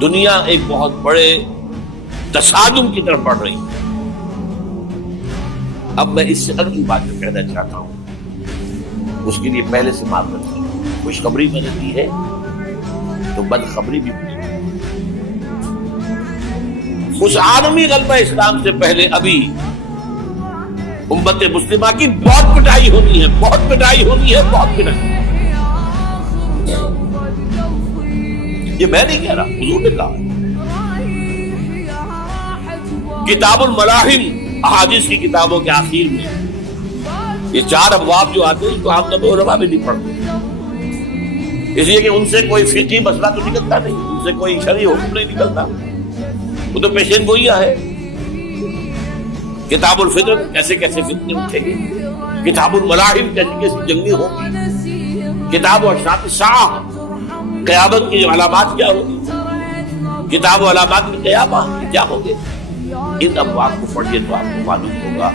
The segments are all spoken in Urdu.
دنیا ایک بہت بڑے تصادم کی طرف بڑھ رہی ہے۔ اب میں اس سے اگلی بات جو کہنا چاہتا ہوں اس کے لیے پہلے سے معذرت ہے۔ خوشخبری میں نے دی ہے تو بدخبری بھی ملی۔ اس عالمی غلبہ اسلام سے پہلے ابھی امت مسلمہ کی بہت پٹائی ہونی ہے، بہت پٹائی ہونی ہے، بہت پٹائی۔ یہ میں نہیں کہہ رہا، حضور نے کہا۔ کتاب الملاحم احادیث کی کتابوں کے آخر میں یہ 4 ابواب جو آتے ہیں تو عام طور پر علماء بھی نہیں پڑھتے، اس لیے کہ ان سے کوئی فقہی مسئلہ تو نکلتا نہیں، ان سے کوئی شرعی حکم نہیں نکلتا، وہ تو پیشین گوئیاں ہے۔ کتاب الفطر کیسے کیسے فتنے اٹھیں گے، کتاب الملاحم کیسی کیسی جنگیں ہوگی، کتاب اشراط الساعہ قیامت کی علامات کیا ہوگی، کتاب و علامات کی قیامت کیا ہوگی، ان ابواب کو پڑھیے تو آپ کو معلوم ہوگا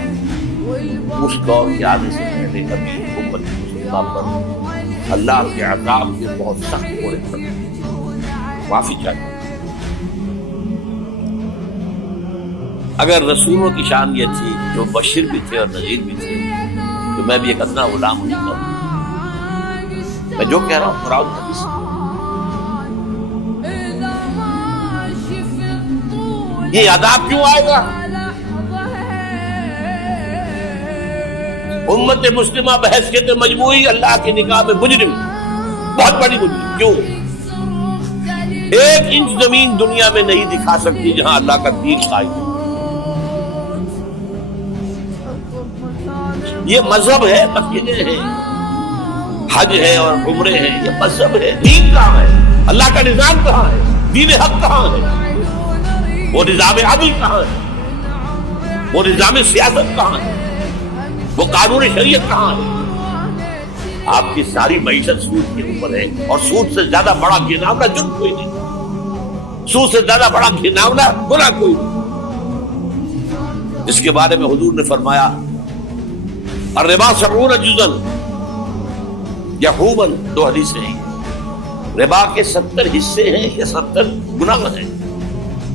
اس دور کے آنے سے پہلے ابھی امت مسلمہ پر اللہ کے عذاب کے بہت سخت کوڑے پڑے، معافی چاہیے۔ اگر رسولوں کی شان یہ تھی جو بشیر بھی تھے اور نذیر بھی تھے تو میں بھی ایک ادنا غلام ہوں۔ میں جو کہہ رہا ہوں قرآن حدیث، یہ عذاب کیوں آئے گا؟ امت مسلمہ بحیثیت مجموعی اللہ کی نگاہ میں مجرم، بہت بڑی مجرم۔ کیوں؟ 1 انچ زمین دنیا میں نہیں دکھا سکتی جہاں اللہ کا دین قائم ہے۔ یہ مذہب ہے، مسجدیں ہیں، حج ہے اور عمرے ہیں، یہ مذہب ہے۔ دین کہاں ہے؟ اللہ کا نظام کہاں ہے؟ دین حق کہاں ہے؟ وہ نظام عدل کہاں ہے؟ وہ نظام سیاست کہاں ہے؟ وہ قانون شریعت کہاں ہے؟ آپ کی ساری معیشت سود کے اوپر ہے، اور سود سے زیادہ بڑا گھناؤنا جرم کوئی نہیں، سود سے زیادہ بڑا گھناؤنا گناہ کوئی نہیں۔ اس کے بارے میں حضور نے فرمایا الربا 70 جزءا یحوما، 2 حدیثیں ہیں۔ ربا کے 70 حصے ہیں یا 70 گناہ ہیں،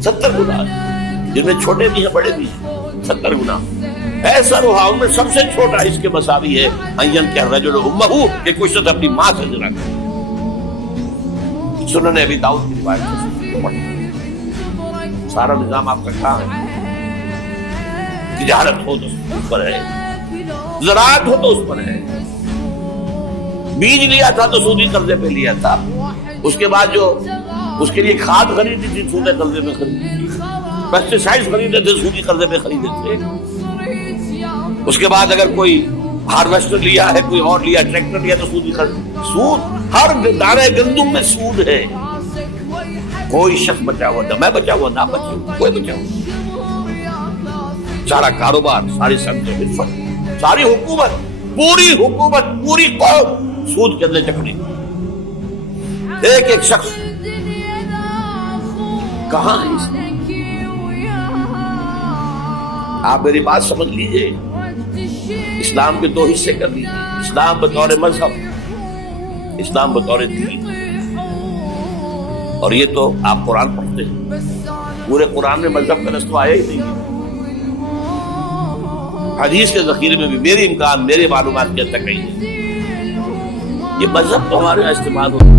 70 گناہ ہیں، جن میں چھوٹے بھی ہیں بڑے بھی ہیں، 70 گناہ۔ ایسا روحا ان میں سب سے چھوٹا اس کے مساوی ہے ان کہ الرجل امہ، کہ کوئی شخص اپنی ماں سے زنا کرے۔ سنن ابی داؤد کی روایت ہے۔ سارا نظام آپ کا کہاں ہے؟ تجارت ہو تو اس پر ہے، زراعت ہو تو اس پر ہے، بیج لیا تھا تو سودی قرضے پہ لیا تھا، اس کے بعد جو اس کے لیے کھاد خریدی تھی سودی قرضے پہ خریدی تھی، پیسٹیسائڈ خریدے تھے سودی قرضے پہ خریدے تھے، اس کے بعد اگر کوئی ہارویسٹر لیا ہے، کوئی اور لیا، ٹریکٹر لیا تو سودی قرض، سود ہر دانے گندم میں سود ہے۔ کوئی شخص بچا ہوا نہ میں بچا ہوا نہ بچا ہوا، کوئی بچا ہوا، سارا کاروبار، ساری سمجھ حرفت، ساری حکومت، پوری حکومت، پوری قوم سود کے اندر جکڑی۔ ایک ایک شخص کہاں ہے اس میں؟ آپ میری بات سمجھ لیجئے، اسلام کے 2 حصے کر لیجئے، اسلام بطور مذہب، اسلام بطور دین۔ اور یہ تو آپ قرآن پڑھتے ہیں، پورے قرآن میں مذہب کا لفظ تو آیا ہی نہیں ہے۔ حدیث کے ذخیرے میں بھی میری امکان، میرے معلومات کے تک نہیں ہے۔ یہ مذہب تو ہمارے یہاں استعمال ہوتا ہے۔